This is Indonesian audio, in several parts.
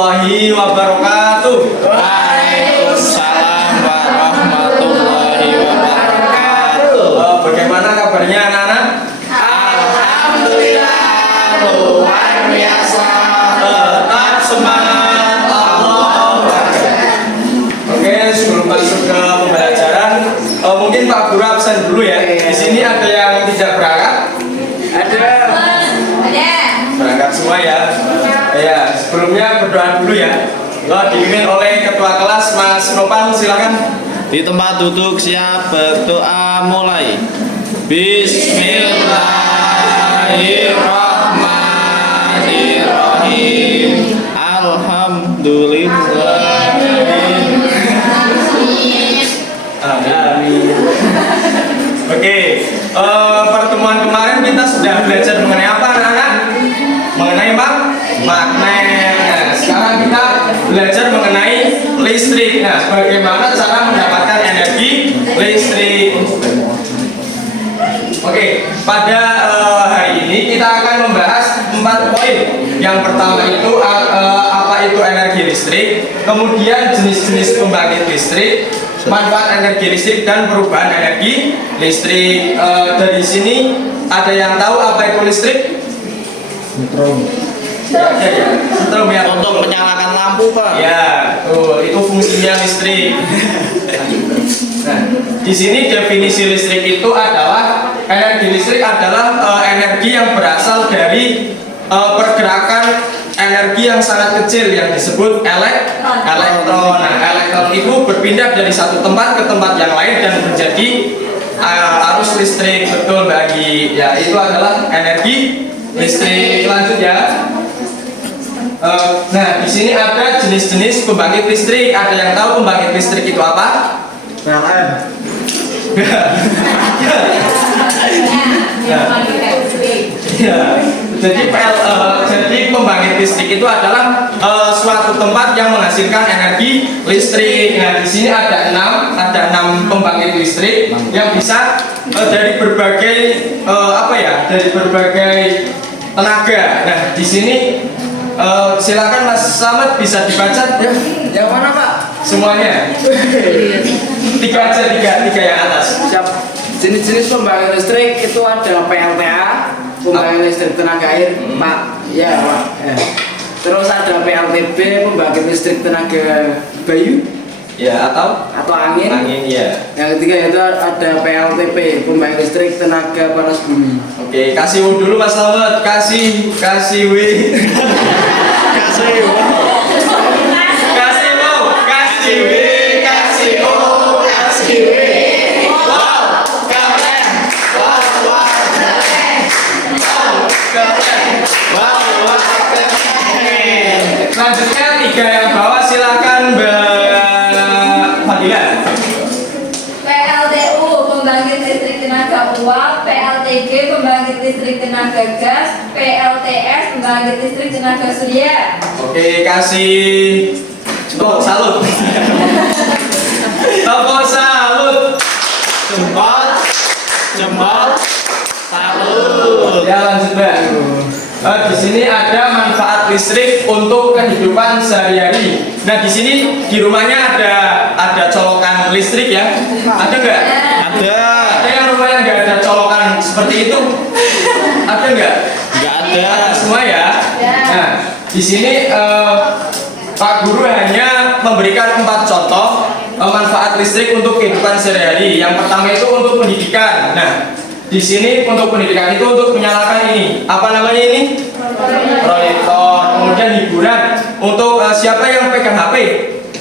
warahmatullahi wabarakatuh. Waalaikumsalam warahmatullahi wabarakatuh. Bagaimana kabarnya anak-anak? Alhamdulillah luar biasa. Tetap semangat Allah. Oke, sebelum masuk ke pembelajaran, mungkin Pak Guru absen dulu ya. Di sini ada yang tidak berangkat? Ada. Berangkat semua ya. Ya, sebelumnya berdoa dulu ya. Dipimpin oleh Ketua Kelas Mas Nopan, silakan. Di tempat duduk siap berdoa mulai. Bismillahirrahmanirrahim. Alhamdulillah. Amin. Oke, pertemuan kemarin kita sudah belajar mengenai apa anak-anak? Mengenai magnet. Nah, sekarang kita belajar mengenai listrik. Nah, bagaimana cara mendapatkan energi listrik? Oke, pada hari ini kita akan membahas 4 poin. Yang pertama itu apa itu energi listrik, kemudian jenis-jenis pembangkit listrik, manfaat energi listrik dan perubahan energi listrik. Dari sini ada yang tahu apa itu listrik? Ya. Setrum ya. Untuk menyalakan lampu, Pak. Ya, itu fungsinya listrik. Nah, di sini definisi listrik itu adalah energi listrik adalah energi yang berasal dari pergerakan energi yang sangat kecil yang disebut elektron. Nah, elektron itu berpindah dari satu tempat ke tempat yang lain dan menjadi arus listrik. Betul bagi ya, itu adalah energi listrik. Lanjut ya. Nah, di sini ada jenis-jenis pembangkit listrik. Ada yang tahu pembangkit listrik itu apa? PLN. Ya. Jadi pembangkit listrik itu adalah suatu tempat yang menghasilkan energi listrik. Nah, di sini ada 6 pembangkit listrik yang bisa dari berbagai dari berbagai tenaga. Nah, di sini silakan Mas Samad bisa dibaca ya. Yang mana, Pak? Semuanya. Tiga yang atas. Siap. Jenis-jenis pembangkit listrik itu ada PLTA, pembangkit listrik tenaga air, Pak. Ya, Pak. Ya. Terus ada PLTB, pembangkit listrik tenaga bayu. Ya, atau angin. Angin ya. Yang ketiga itu ada PLTP, pembangkit listrik tenaga panas bumi. Oke, kasih U dulu Mas Samad. Kasih W. Kasih W. Kasih U. Kasih O. Kasih W. Wow, keren. Wow, keren. Wow, keren. Selanjutnya 3 yang bawah silakan Mbak Fadila. PLTU pembangkit listrik tenaga uap, PLTG pembangkit listrik tenaga gas, PLTS pembangkit listrik tenaga surya. Oke, kasih tepuk salut. Tepuk salut. Jempol, salut. Ya, lanjut Mbak. Di sini ada manfaat listrik untuk kehidupan sehari-hari. Nah, di sini di rumahnya ada colokan listrik ya? Ada nggak? Ada. Ada yang rumahnya nggak ada colokan seperti itu? Ada nggak? Nggak ada. Semua ya? Nah, di sini Pak Guru hanya memberikan 4 contoh manfaat listrik untuk kehidupan sehari-hari. Yang pertama itu untuk pendidikan. Nah, di sini untuk pendidikan itu untuk menyalakan ini. Apa namanya ini? Proyektor. Kemudian hiburan. Untuk siapa yang pegang HP?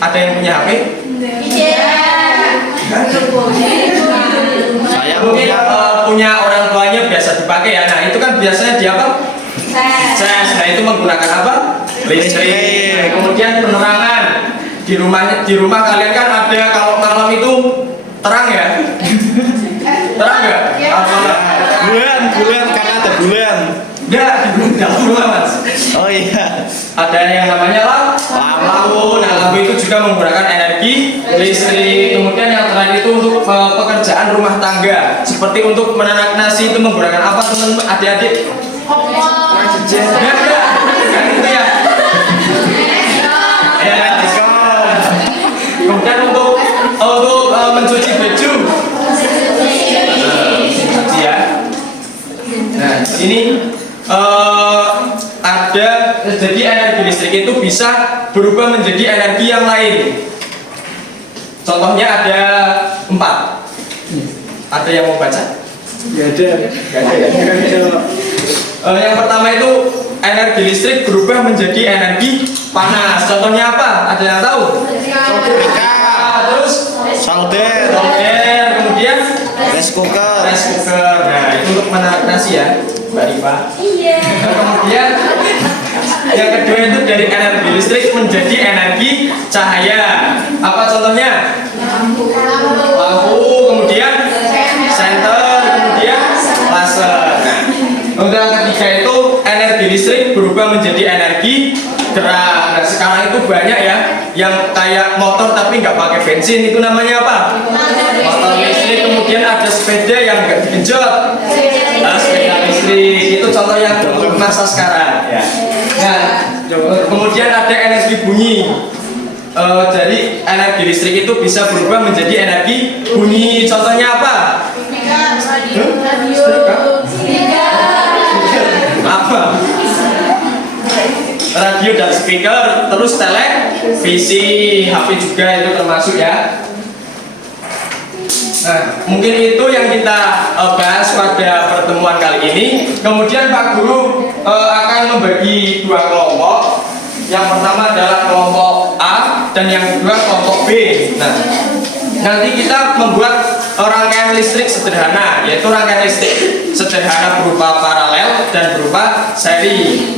Ada yang punya HP? Iya. Saya Mungkin punya orang tuanya biasa dipakai ya. Nah, itu kan biasanya di apa? Ces. Nah, itu menggunakan apa? Listrik. Nah, kemudian penerangan. Di rumah kalian kan ada kalau malam itu terang ya? Terang nggak? bulan karena ada bulan. Enggak, di dalam rumah Mas. Oh iya. Ada yang namanya lampu. Nah, lampu itu juga menggunakan energi listrik. Kemudian yang terakhir itu untuk pekerjaan rumah tangga, seperti untuk menanak nasi itu menggunakan apa teman-teman adik-adik? Kompor. Enggak, itu ya. bisa berubah menjadi energi yang lain. Contohnya ada 4. Ada yang mau baca? Ya ada. Gak ada ya? Yang pertama itu energi listrik berubah menjadi energi panas. Contohnya apa? Ada yang tahu? Terus Solder, kemudian rice cooker, rice cooker. Nah, itu untuk menarik nasi ya, Mbak Rifa. Iya. Kemudian yang kedua itu dari energi listrik menjadi energi cahaya. Apa contohnya? Lampu, kemudian senter, kemudian laser. Nah, untuk yang ketiga itu energi listrik berubah menjadi energi gerak. Nah, sekarang itu banyak ya yang kayak motor tapi nggak pakai bensin, itu namanya apa? Motor listrik. Kemudian ada sepeda yang nggak digenjot, sepeda listrik. Itu contoh yang untuk masa sekarang ya. Nah, kemudian ada energi bunyi. Jadi energi listrik itu bisa berubah menjadi energi bunyi. Contohnya apa? Apa? Radio dan speaker, terus televisi, HP juga itu termasuk ya. Nah, mungkin itu yang kita bahas pada pertemuan kali ini. Kemudian Pak Guru akan membagi 2 kelompok. Yang pertama adalah kelompok A dan yang kedua kelompok B. Nah, nanti kita membuat rangkaian listrik sederhana, yaitu rangkaian listrik sederhana berupa paralel dan berupa seri.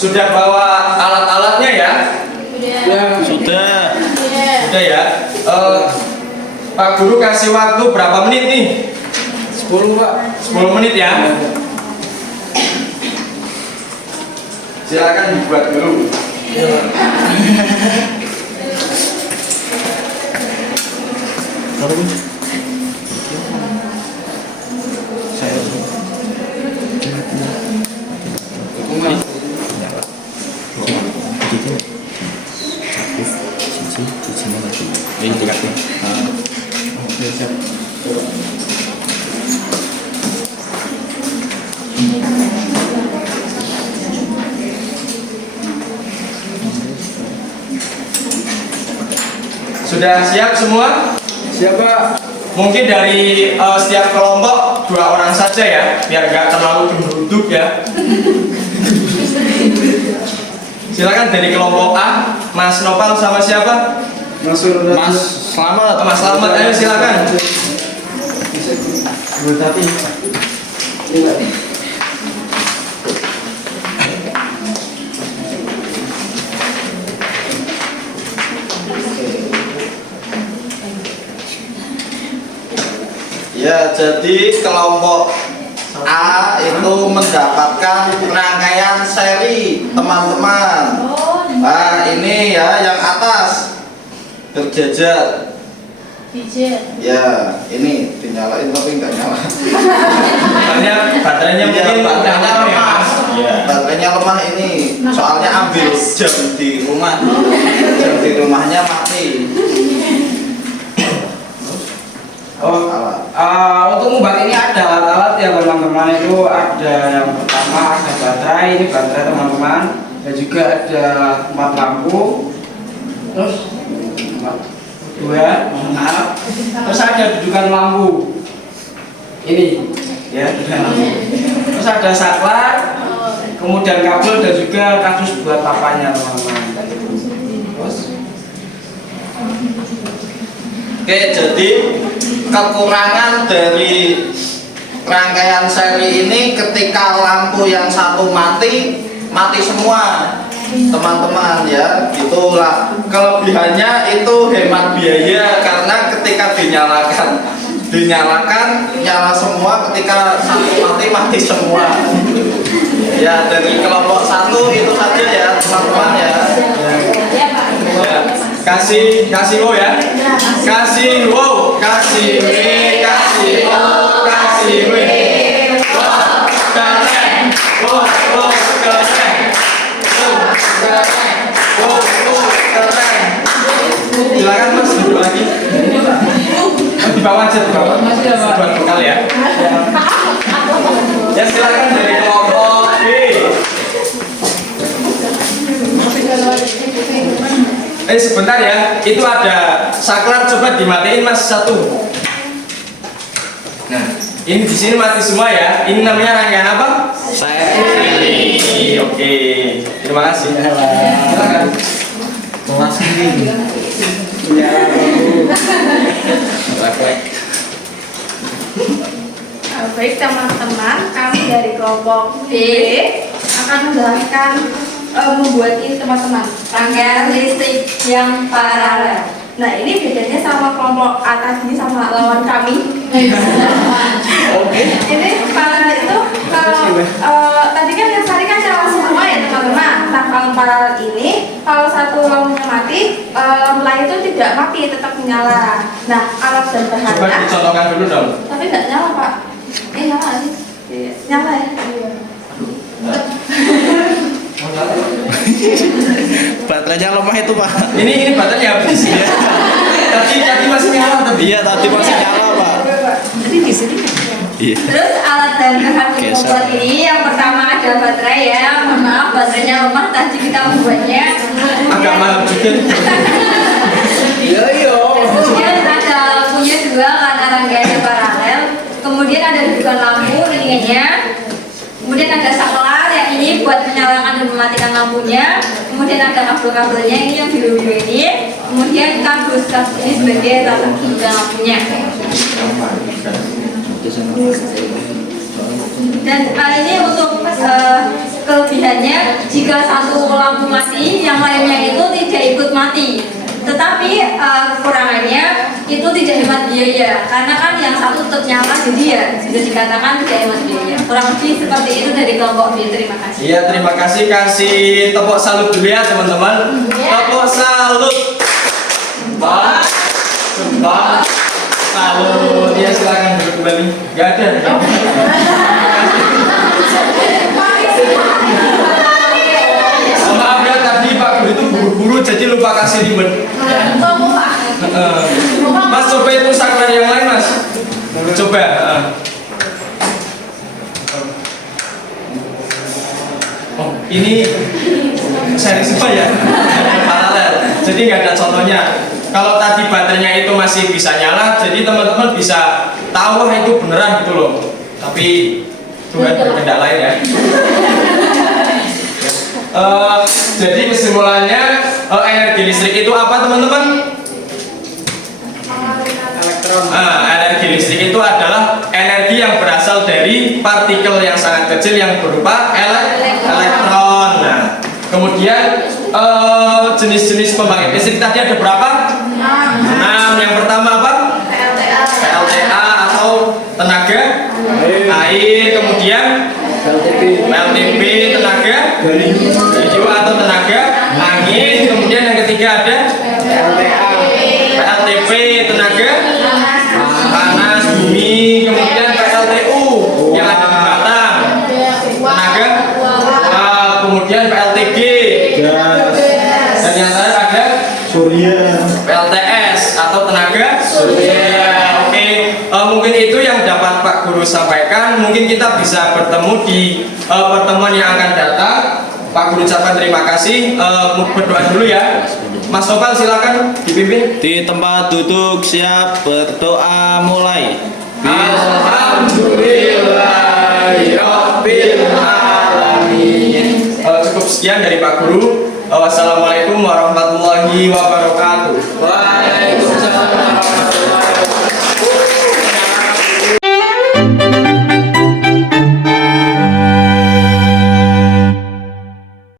Sudah bawa alat-alatnya ya? sudah. Sudah ya. Pak Guru kasih waktu berapa menit nih? 10 Pak. 10 menit ya. Silakan dibuat dulu. Sudah siap semua? Siapa? Mungkin dari setiap kelompok 2 orang saja ya, biar nggak terlalu gembruduk ya. Silakan dari kelompok A, Mas Nopal sama siapa? Mas Slamet. Mas Slamet, ayo silakan. Tapi Ya, jadi kelompok A itu mendapatkan rangkaian seri, teman-teman. Nah, ini ya yang atas berjajar. Ya, ini dinyalain tapi nggak nyala. Baterainya Iya, mungkin baterainya lemah. Iya. Baterainya lemah ini. Soalnya ambil jam di rumah. Jam di rumahnya mati. Untuk membagi ini ada alat-alat ya teman-teman. Itu ada yang pertama ada baterai, ini baterai teman-teman. Dan juga ada 4 lampu. Terus 2, maaf. Terus ada dudukan lampu. Ini ya dudukan lampu. Terus ada saklar, kemudian kabel dan juga kardus buat papanya teman-teman. Terus Oke, jadi kekurangan dari rangkaian seri ini ketika lampu yang satu mati semua, teman-teman ya. Itulah kelebihannya, itu hemat biaya karena ketika dinyalakan nyala semua, ketika satu mati semua. Ya, dari kelompok 1 itu saja ya teman-teman ya. Kasih wow ya. Kasih wow, kasih W, kasih O, kasih W. Wow, keren. Wow, keren. di bawah aja, di bawah. Buat bekal ya. Ya silakan dari kelompok B. Sebentar ya, itu ada saklar, coba dimatiin mas satu. Nah, ini di sini mati semua ya. Ini namanya rangkaian apa? Seri. Oke, terima kasih. Silakan. Kelas ini. Baik teman-teman, kami dari kelompok B akan menjelaskan membuat ini teman-teman. Rangkaian listrik yang paralel. Nah ini bedanya sama kelompok A tadi sama lawan kami. Ini paralel itu kalau tadi kan yang tadi kan nyala semua ya teman-teman. Nah kalau paralel ini kalau satu lampunya mati, lampu lain itu tidak mati, tetap menyala. Nah alat dan Coba bahannya. dicontohkan dulu dong. Tapi nggak nyala pak. Nyala sih. Nyala ya. Baterainya lemah itu pak. Ini baterainya habis ya. Tadi masih nyala tapi. Iya tadi masih nyala pak. Tadi di sini. Iya. Terus alat dan bahan untuk membuat ini yang pertama ada baterai ya. Mohon maaf baterainya lemah tadi kita membuatnya. Agak mahal juga. Iya. Kemudian ada lampunya dua karena rangkaiannya paralel. Kemudian ada dudukan lampu ringannya. Kemudian ada saklar yang ini buat menyalakan dan mematikan lampunya. Kemudian ada kabel-kabelnya ini yang biru-biru ini. Kemudian kardus ini sebagai tata dudukan lampunya. Dan ini untuk kelebihannya jika satu lampu mati, yang lainnya itu tidak ikut mati. Tetapi kekurangannya itu tidak hemat biaya, karena kan yang satu tetap nyala, jadi ya bisa dikatakan tidak hemat biaya. Kurang lebih seperti itu dari kelompok B. Terima kasih. Iya, terima kasih. Kasih tepuk salut dulu ya teman-teman. Tepuk salut. Sembah. Salut. Ya silakan duduk kembali. Gak ada. Maaf ya tadi Pak Guru itu buru-buru jadi lupa kasih ribbon. Mas coba itu saklar yang lain mas. Coba. Oh ini seri semua ya. Paralel. Jadi nggak ada contohnya. Kalau tadi baterainya itu masih bisa nyala, jadi teman-teman bisa tahu wah itu beneran gitu loh. Tapi Tuhan berkehendak lain ya. Jadi kesimpulannya energi listrik itu apa teman-teman? Energi listrik itu adalah energi yang berasal dari partikel yang sangat kecil yang berupa elektron. Nah, kemudian jenis-jenis pembangkit listrik tadi ada berapa? 6. Yang pertama apa? PLTA atau tenaga air. Kemudian PLTB tenaga hijau atau tenaga angin. Kemudian yang ketiga ada PLTP tenaga panas bumi. Kemudian PLTU yang ada di Batam tenaga kemudian PLTG dan yang terakhir ada PLTS atau tenaga surya. Oke, mungkin itu yang dapat Pak Guru sampaikan. Mungkin kita bisa bertemu di pertemuan yang akan datang. Pak Guru ucapkan terima kasih. Berdoa dulu ya. Mas Nopal silakan dipimpin. Di tempat duduk siap berdoa mulai. Alhamdulillahirabbil alamin. Cukup sekian dari Pak Guru. Wassalamualaikum warahmatullahi wabarakatuh. Waalaikumsalam.